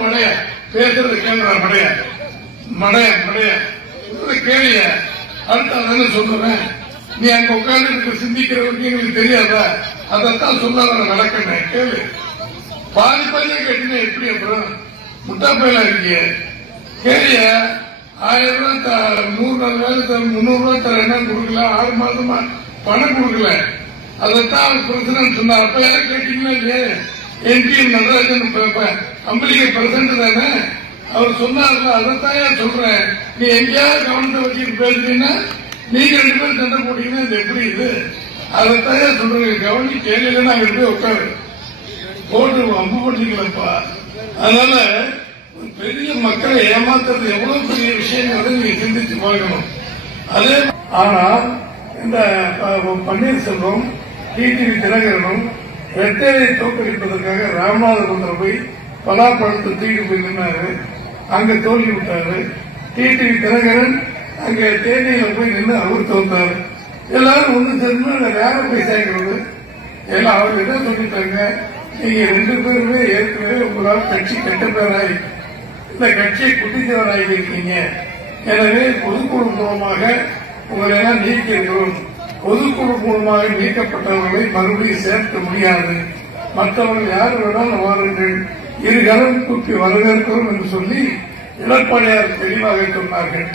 மடைய பேசுறது கேள்றா மடைய மடைய மடைய கேளிய அடுத்த சொல்லுவேன். நீ அங்க உட்கார்ந்து சிந்திக்கிறவருக்கு எங்களுக்கு தெரியாதா? அதைத்தான் சொல்ல நடக்கிறேன். கேளு. பாதி பாதியா கேட்டீங்கன்னா எப்படி அப்புறம் முட்டா பயிலா இருக்கிய கேளிய 1000 ரூபாய் 100 வேலை 300 ரூபாய் தரேன்னா கொடுக்கல. 6 மாசமா பணம் கொடுக்கல. அதைத்தான் பிரசிடன்ட் சொன்னார். அப்ப யாரும் கேட்டீங்களா இல்லையே? என்டிஎம் நடராஜன் அம்பலிகை பிரசிடன்ட் தானே அவர் சொன்னார்ல. அதைத்தான் சொல்றேன். நீ எங்கேயாவது கவனத்தை வச்சுட்டு பேசுறீங்கன்னா நீங்க 2 பேரும் சண்டை போட்டீங்கன்னா இது எப்படி இது? அதைத்தான் சொல்றேன். கவனி கேள்வியில நாங்க போய் உட்காரு போட்டு அம்பு போட்டீங்களப்பா. அதனால பெரிய மக்களை ஏமாத்துறது எவ்வளவு பெரிய விஷயங்கிறத நீங்க சிந்திச்சு பார்க்கணும். அதே ஆனால் இந்த பன்னீர்செல்வம் டிடிவி தினகரனும் ரெட்டையை தோற்கடிப்பதற்காக ராமநாதபுரத்தில் போய் பலாப்பழத்தை தூக்கி போய் நின்னாரு. அங்க தோல்வி விட்டாரு. டிடிவி தினகரன் அங்க தேனியில போய் நின்று அவர் தோத்தாரு. எல்லாரும் ஒண்ணு சேர்ந்து வேற போய் சேர்க்கிறது எல்லாம் அவர் என்ன சொல்லிட்டாங்க? நீங்க 2 பேருமே ஏற்கனவே உங்களால் கட்சி கெட்ட பேராய் இந்த கட்சியை குட்டிச்சவராகி இருக்கீங்க. எனவே பொதுக்குழு மூலமாக உங்களை எல்லாம் நீக்கிறோம். பொதுக்குழு மூலமாக நீக்கப்பட்டவர்களை மறுபடியும் சேர்க்க முடியாது. மற்றவர்கள் யார் வேணாலும் வாருங்கள், இருகரம் கூப்பி வரவேற்கிறோம் என்று சொல்லி எடப்பாடியார் தெளிவாக சொன்னார்கள்.